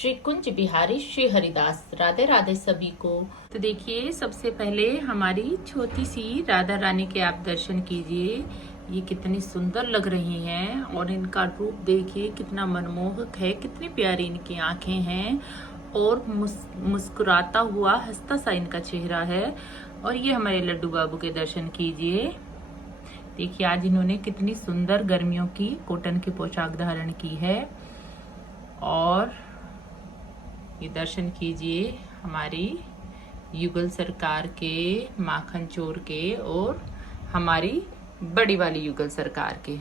श्री कुंज बिहारी श्री हरिदास। राधे राधे सभी को। तो देखिए, सबसे पहले हमारी छोटी सी राधा रानी के आप दर्शन कीजिए। ये कितनी सुंदर लग रही हैं और इनका रूप देखिए कितना मनमोहक है, कितनी प्यारी इनकी आंखें हैं और मुस्कुराता हुआ हंसता सा इनका चेहरा है। और ये हमारे लड्डू बाबू के दर्शन कीजिए। देखिए, आज इन्होंने कितनी सुंदर गर्मियों की कॉटन की पोशाक धारण की है। और ये दर्शन कीजिए हमारी युगल सरकार के, माखन चोर के और हमारी बड़ी वाली युगल सरकार के।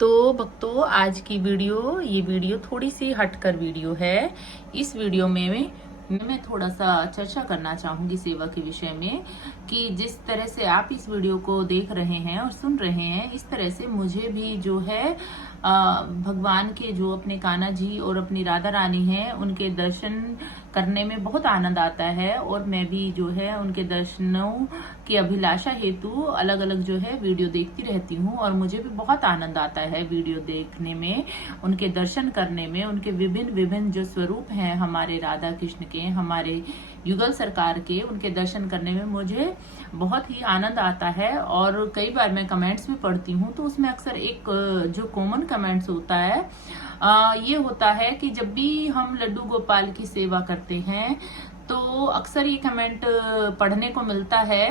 तो भक्तों, आज की ये वीडियो थोड़ी सी हटकर वीडियो है। इस वीडियो में मैं थोड़ा सा चर्चा करना चाहूंगी सेवा के विषय में, कि जिस तरह से आप इस वीडियो को देख रहे हैं और सुन रहे हैं, इस तरह से मुझे भी जो है भगवान के जो अपने कान्हा जी और अपनी राधा रानी हैं, उनके दर्शन करने में बहुत आनंद आता है। और मैं भी जो है उनके दर्शनों की अभिलाषा हेतु अलग अलग जो है वीडियो देखती रहती हूँ। और मुझे भी बहुत आनंद आता है वीडियो देखने में, उनके दर्शन करने में। उनके विभिन्न विभिन्न जो स्वरूप हैं हमारे राधा कृष्ण के, हमारे युगल सरकार के, उनके दर्शन करने में मुझे बहुत ही आनंद आता है। और कई बार मैं कमेंट्स भी पढ़ती हूँ, तो उसमें अक्सर एक जो कॉमन कमेंट्स होता है ये होता है कि जब भी हम लड्डू गोपाल की सेवा करते हैं तो अक्सर ये कमेंट पढ़ने को मिलता है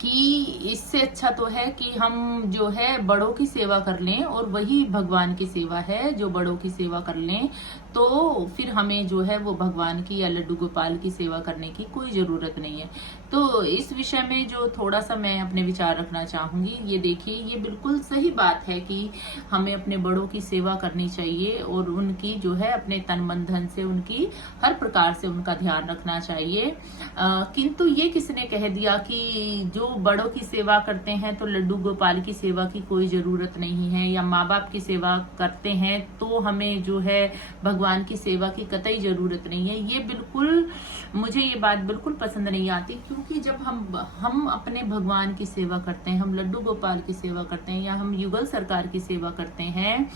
कि इससे अच्छा तो है कि हम जो है बड़ों की सेवा कर लें, और वही भगवान की सेवा है। जो बड़ों की सेवा कर लें तो फिर हमें जो है वो भगवान की या लड्डू गोपाल की सेवा करने की कोई जरूरत नहीं है। तो इस विषय में जो थोड़ा सा मैं अपने विचार रखना चाहूंगी, ये देखिए, ये बिल्कुल सही बात है कि हमें अपने बड़ों की सेवा करनी चाहिए और उनकी जो है अपने तन मन धन से उनकी हर प्रकार से उनका ध्यान रखना चाहिए। किंतु ये किसने कह दिया कि जो बड़ों की सेवा करते हैं तो लड्डू गोपाल की सेवा की कोई जरूरत नहीं है, या माँ बाप की सेवा करते हैं तो हमें जो है भगवान की सेवा की कतई जरूरत नहीं है। ये बिल्कुल, मुझे ये बात बिल्कुल पसंद नहीं आती। क्योंकि जब हम अपने भगवान की सेवा करते हैं, हम लड्डू गोपाल की सेवा करते हैं या हम युगल सरकार की सेवा करते हैं,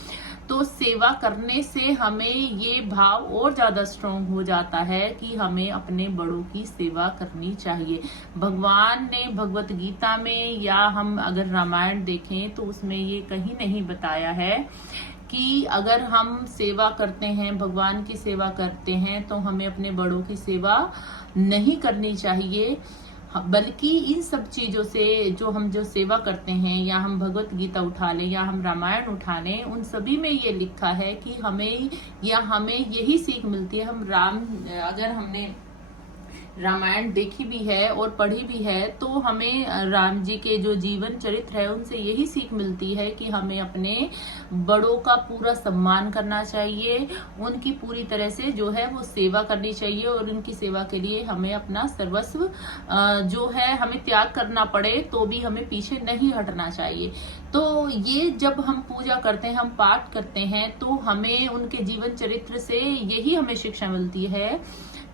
तो सेवा करने से हमें ये भाव और ज्यादा स्ट्रोंग हो जाता है कि हमें अपने बड़ों की सेवा करनी चाहिए। भगवान ने भगवत गीता में या हम अगर रामायण देखें तो उसमें ये कहीं नहीं बताया है कि अगर हम सेवा करते हैं, भगवान की सेवा करते हैं, तो हमें अपने बड़ों की सेवा नहीं करनी चाहिए। बल्कि इन सब चीजों से जो सेवा करते हैं, या हम भगवत गीता उठा लें या हम रामायण उठा लें, उन सभी में ये लिखा है कि हमें यही सीख मिलती है। अगर हमने रामायण देखी भी है और पढ़ी भी है, तो हमें राम जी के जो जीवन चरित्र है उनसे यही सीख मिलती है कि हमें अपने बड़ों का पूरा सम्मान करना चाहिए, उनकी पूरी तरह से जो है वो सेवा करनी चाहिए, और उनकी सेवा के लिए हमें अपना सर्वस्व जो है हमें त्याग करना पड़े तो भी हमें पीछे नहीं हटना चाहिए। तो ये जब हम पूजा करते हैं, हम पाठ करते हैं, तो हमें उनके जीवन चरित्र से यही हमें शिक्षा मिलती है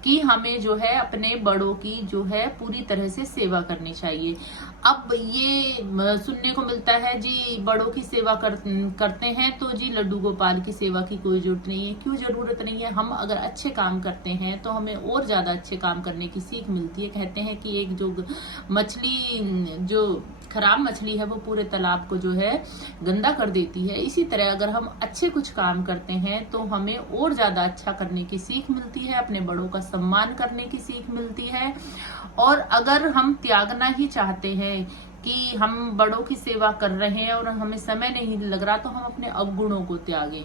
कि हमें जो है अपने बड़ों की जो है पूरी तरह से सेवा करनी चाहिए। अब ये सुनने को मिलता है, जी बड़ों की सेवा करते हैं तो जी लड्डू गोपाल की सेवा की कोई जरूरत नहीं है। क्यों जरूरत नहीं है? हम अगर अच्छे काम करते हैं तो हमें और ज्यादा अच्छे काम करने की सीख मिलती है। कहते हैं कि एक जो खराब मछली है वो पूरे तालाब को जो है गंदा कर देती है। इसी तरह अगर हम अच्छे कुछ काम करते हैं तो हमें और ज्यादा अच्छा करने की सीख मिलती है, अपने बड़ों का सम्मान करने की सीख मिलती है। और अगर हम त्यागना ही चाहते हैं कि हम बड़ों की सेवा कर रहे हैं और हमें समय नहीं लग रहा, तो हम अपने अवगुणों को त्यागें,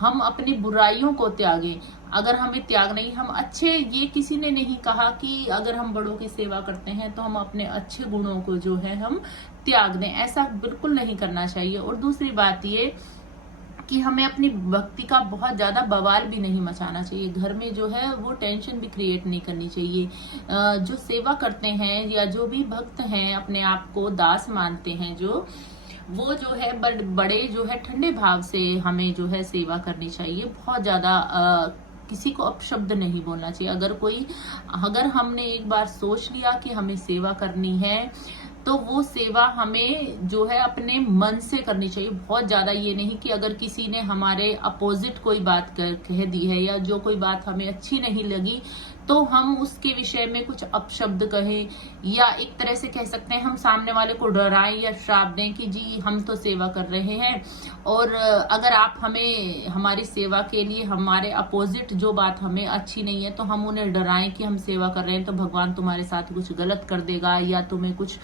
हम अपनी बुराइयों को त्यागें। अगर हमें त्याग नहीं, हम अच्छे, ये किसी ने नहीं कहा कि अगर हम बड़ों की सेवा करते हैं तो हम अपने अच्छे गुणों को जो है हम त्याग दें। ऐसा बिल्कुल नहीं करना चाहिए। और दूसरी बात ये कि हमें अपनी भक्ति का बहुत ज्यादा बवाल भी नहीं मचाना चाहिए। घर में जो है वो टेंशन भी क्रिएट नहीं करनी चाहिए। जो सेवा करते हैं या जो भी भक्त हैं, अपने आप को दास मानते हैं, वो जो है बड़े जो है ठंडे भाव से हमें जो है सेवा करनी चाहिए। बहुत ज्यादा किसी को अपशब्द नहीं बोलना चाहिए। अगर हमने एक बार सोच लिया कि हमें सेवा करनी है, तो वो सेवा हमें जो है अपने मन से करनी चाहिए। बहुत ज्यादा ये नहीं कि अगर किसी ने हमारे अपोजिट कोई बात कह दी है या जो कोई बात हमें अच्छी नहीं लगी तो हम उसके विषय में कुछ अपशब्द कहें, या एक तरह से कह सकते हैं हम सामने वाले को डराएं या श्राप दें कि जी हम तो सेवा कर रहे हैं और अगर आप हमें हमारी सेवा के लिए हमारे अपोजिट जो बात हमें अच्छी नहीं है तो हम उन्हें डराएं कि हम सेवा कर रहे हैं तो भगवान तुम्हारे साथ कुछ गलत कर देगा या तुम्हें कुछ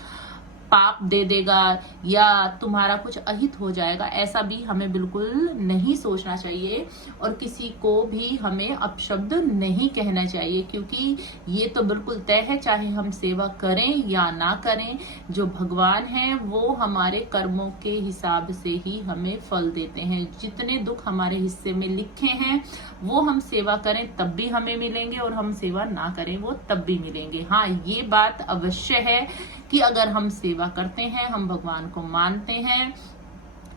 पाप दे देगा या तुम्हारा कुछ अहित हो जाएगा। ऐसा भी हमें बिल्कुल नहीं सोचना चाहिए और किसी को भी हमें अपशब्द नहीं कहना चाहिए, क्योंकि ये तो बिल्कुल तय है चाहे हम सेवा करें या ना करें, जो भगवान हैं वो हमारे कर्मों के हिसाब से ही हमें फल देते हैं। जितने दुख हमारे हिस्से में लिखे हैं वो हम सेवा करें तब भी हमें मिलेंगे और हम सेवा ना करें वो तब भी मिलेंगे। हाँ, ये बात अवश्य है कि अगर हम सेवा करते हैं, हम भगवान को मानते हैं,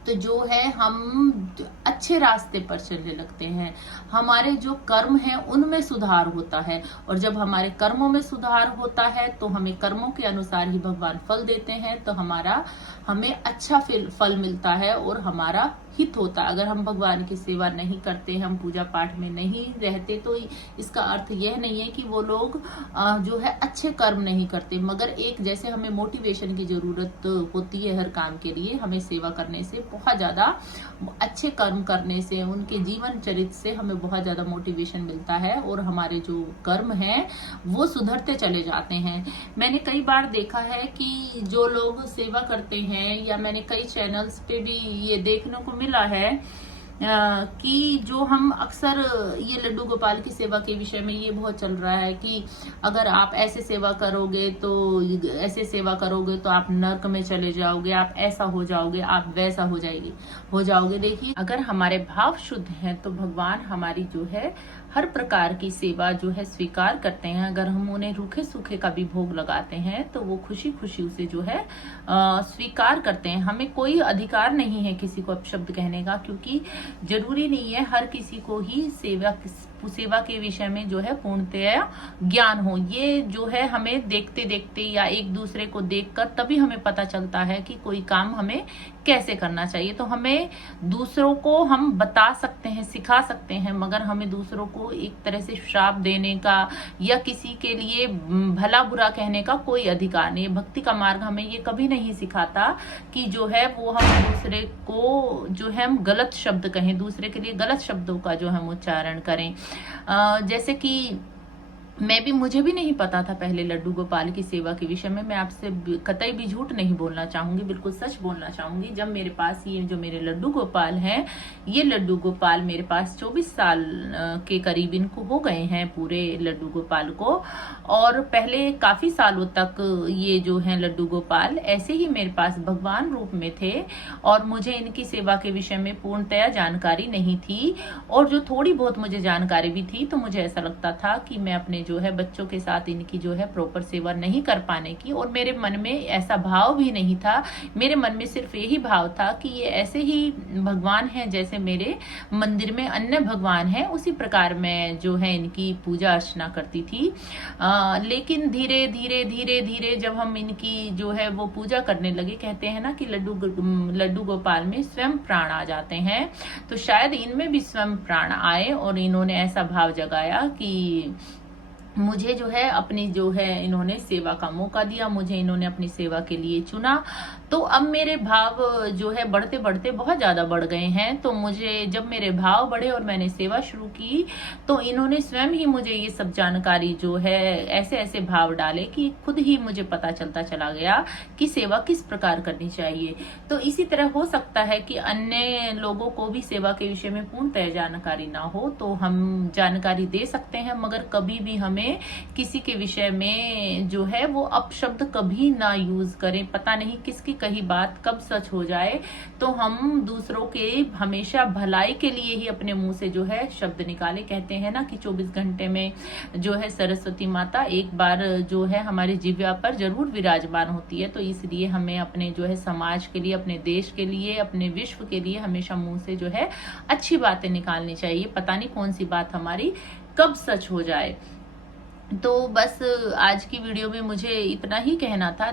तो जो है हम अच्छे रास्ते पर चलने लगते हैं, हमारे जो कर्म हैं उनमें सुधार होता है और जब हमारे कर्मों में सुधार होता है तो हमें कर्मों के अनुसार ही भगवान फल देते हैं, तो हमें अच्छा फल मिलता है और हमारा हित होता है। अगर हम भगवान की सेवा नहीं करते, हम पूजा पाठ में नहीं रहते, तो इसका अर्थ यह नहीं है कि वो लोग जो है अच्छे कर्म नहीं करते, मगर एक जैसे हमें मोटिवेशन की जरूरत होती है हर काम के लिए, हमें सेवा करने से बहुत ज्यादा, अच्छे कर्म करने से, उनके जीवन चरित्र से हमें बहुत ज्यादा मोटिवेशन मिलता है और हमारे जो कर्म हैं वो सुधरते चले जाते हैं। मैंने कई बार देखा है कि जो लोग सेवा करते हैं, या मैंने कई चैनल्स पे भी ये देखने को मिला है कि जो हम अक्सर ये लड्डू गोपाल की सेवा के विषय में ये बहुत चल रहा है कि अगर आप ऐसे सेवा करोगे तो आप नर्क में चले जाओगे, आप ऐसा हो जाओगे, आप वैसा हो जाओगे। देखिए, अगर हमारे भाव शुद्ध हैं तो भगवान हमारी जो है हर प्रकार की सेवा जो है स्वीकार करते हैं। अगर हम उन्हें रूखे सूखे का भी भोग लगाते हैं तो वो खुशी खुशी उसे जो है स्वीकार करते हैं। हमें कोई अधिकार नहीं है किसी को अपशब्द कहने का, क्योंकि जरूरी नहीं है हर किसी को ही सेवा के विषय में जो है पूर्णतया ज्ञान हो। ये जो है हमें देखते देखते या एक दूसरे को देखकर तभी हमें पता चलता है कि कोई काम हमें कैसे करना चाहिए। तो हमें दूसरों को हम बता सकते हैं, सिखा सकते हैं, मगर हमें दूसरों को एक तरह से श्राप देने का या किसी के लिए भला बुरा कहने का कोई अधिकार नहीं। भक्ति का मार्ग हमें ये कभी नहीं सिखाता कि जो है वो हम दूसरे को जो है हम गलत शब्द कहें, दूसरे के लिए गलत शब्दों का जो हम उच्चारण करें। जैसे कि मुझे भी नहीं पता था पहले लड्डू गोपाल की सेवा के विषय में। मैं आपसे कतई भी झूठ नहीं बोलना चाहूंगी, बिल्कुल सच बोलना चाहूंगी। जब मेरे पास ये जो मेरे लड्डू गोपाल हैं, ये लड्डू गोपाल मेरे पास 24 साल के करीब इनको हो गए हैं पूरे लड्डू गोपाल को, और पहले काफी सालों तक ये जो है लड्डू गोपाल ऐसे ही मेरे पास भगवान रूप में थे और मुझे इनकी सेवा के विषय में पूर्णतया जानकारी नहीं थी। और जो थोड़ी बहुत मुझे जानकारी भी थी तो मुझे ऐसा लगता था कि मैं अपने जो है बच्चों के साथ इनकी जो है प्रॉपर सेवा नहीं कर पाने की, और मेरे मन में ऐसा भाव भी नहीं था। मेरे मन में सिर्फ यही भाव था कि ये ऐसे ही भगवान हैं जैसे मेरे मंदिर में अन्य भगवान हैं, उसी प्रकार मैं जो है इनकी पूजा अर्चना करती थी। लेकिन धीरे धीरे धीरे धीरे जब हम इनकी जो है वो पूजा करने लगे, कहते हैं ना कि लड्डू गोपाल में स्वयं प्राण आ जाते हैं, तो शायद इनमें भी स्वयं प्राण आए और इन्होंने ऐसा भाव जगाया कि मुझे जो है अपनी जो है इन्होंने सेवा का मौका दिया, मुझे इन्होंने अपनी सेवा के लिए चुना। तो अब मेरे भाव जो है बढ़ते बढ़ते बहुत ज्यादा बढ़ गए हैं। तो मुझे जब मेरे भाव बढ़े और मैंने सेवा शुरू की तो इन्होंने स्वयं ही मुझे ये सब जानकारी जो है ऐसे ऐसे भाव डाले कि खुद ही मुझे पता चलता चला गया कि सेवा किस प्रकार करनी चाहिए। तो इसी तरह हो सकता है कि अन्य लोगों को भी सेवा के विषय में पूर्णतः जानकारी ना हो, तो हम जानकारी दे सकते हैं, मगर कभी भी हमें किसी के विषय में जो है वो अपशब्द कभी ना यूज करें। पता नहीं किसकी कही बात कब सच हो जाए, तो हम दूसरों के हमेशा भलाई के लिए ही अपने मुंह से जो है शब्द निकाले। कहते हैं ना कि 24 घंटे में जो है सरस्वती माता एक बार जो है हमारी जिह्वा पर जरूर विराजमान होती है। तो इसलिए हमें अपने जो है समाज के लिए, अपने देश के लिए, अपने विश्व के लिए हमेशा मुंह से जो है अच्छी बातें निकालनी चाहिए। पता नहीं कौन सी बात हमारी कब सच हो जाए। तो बस आज की वीडियो में मुझे इतना ही कहना था।